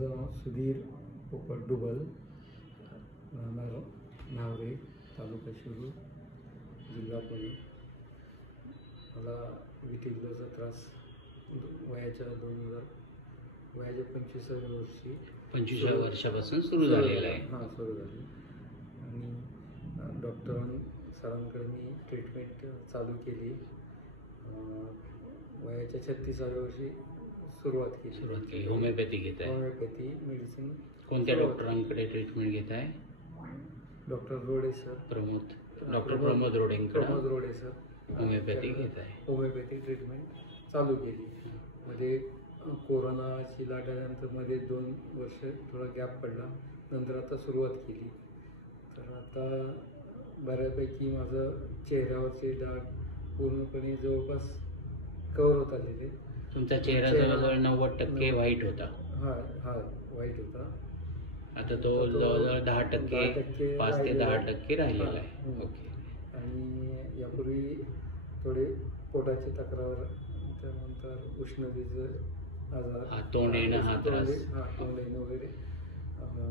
माझं नाव सुधीर पोपट डुबल, राहणार नावरे, तालुका शिरूर, जिल्हा पुणे. मला विटिलिगोचा त्रास वयाच्या 25व्या वर्षी 25व्या वर्षापासून सुरू झालेला आहे. हां, सुरू झाली. आणि सरांकडे मी ट्रीटमेंट चालू केली. वयाच्या 36व्या वर्षी सुरुवात केली. होमिओपॅथी घेत आहे. Homeopathy medicine. कोणत्या डॉक्टरांकडे ट्रीटमेंट घेत आहे? Doctor Rode sir. Doctor Pramod Rode sir. Homeopathy घेत आहे. होमिओपॅथिक ट्रीटमेंट चालू केली. मध्ये कोरोनाची लाट आल्यानंतर मध्ये 2 वर्ष थोडा गॅप पडला. नंतर आता सुरुवात केली. तर आता बऱ्यापैकी माझं चेहऱ्यावरचे डाग पूर्णपणे जवळपास कव्हर होत आलेले. तुमचा चेहरा जवळजवळ 90% व्हाईट होता. हा व्हाईट होता. आता तो जवळजवळ 10%, 5 ते 10% राहिलेला आहे. ओके. आणि यापूर्वी थोडे पोटाची तक्रार, त्यानंतर उष्णतेचं आजार, तोंड येणं, हा त्रास, तोंड येणं वगैरे,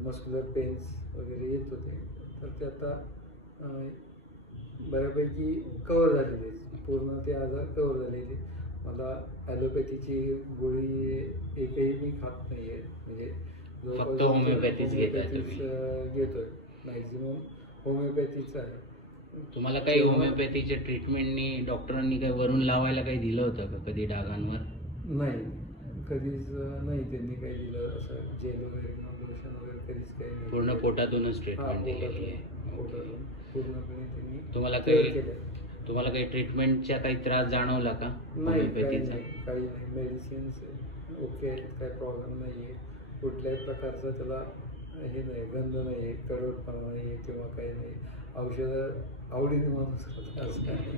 मस्क्युलर पेन्स वगैरे येत होते. तर ते आता बऱ्यापैकी कव्हर झालेले, पूर्ण ते आजार कव्हर झालेले. मला ॲलोपॅथीची गोळी एकही मी खात नाही आहे. म्हणजे फक्त होमिओपॅथीच घेतोय. मॅक्झिमम होमिओपॅथीचं आहे. तुम्हाला काही होमिओपॅथीच्या ट्रीटमेंटनी डॉक्टरांनी काही वरून लावायला काही दिलं होतं का कधी डागांवर? नाही, कधीच नाही त्यांनी काही दिलं असं. जेल वगैरे, लोशन वगैरे कधीच काही नाही. पूर्ण पोटातूनच ट्रीटमेंट दिलेली आहे. पोटातून पूर्णपणे त्यांनी. तुम्हाला काही ट्रीटमेंटचा काही त्रास जाणवला का? नाही, काही नाही. मेडिसिन्स ओके आहेत, काही प्रॉब्लेम नाही आहे. कुठल्याही प्रकारचा त्याला हे नाही, गंध नाही आहे, कडवटपणा नाही आहे किंवा काही नाही. औषधं आवडीने माणूस खातो असं काही नाही.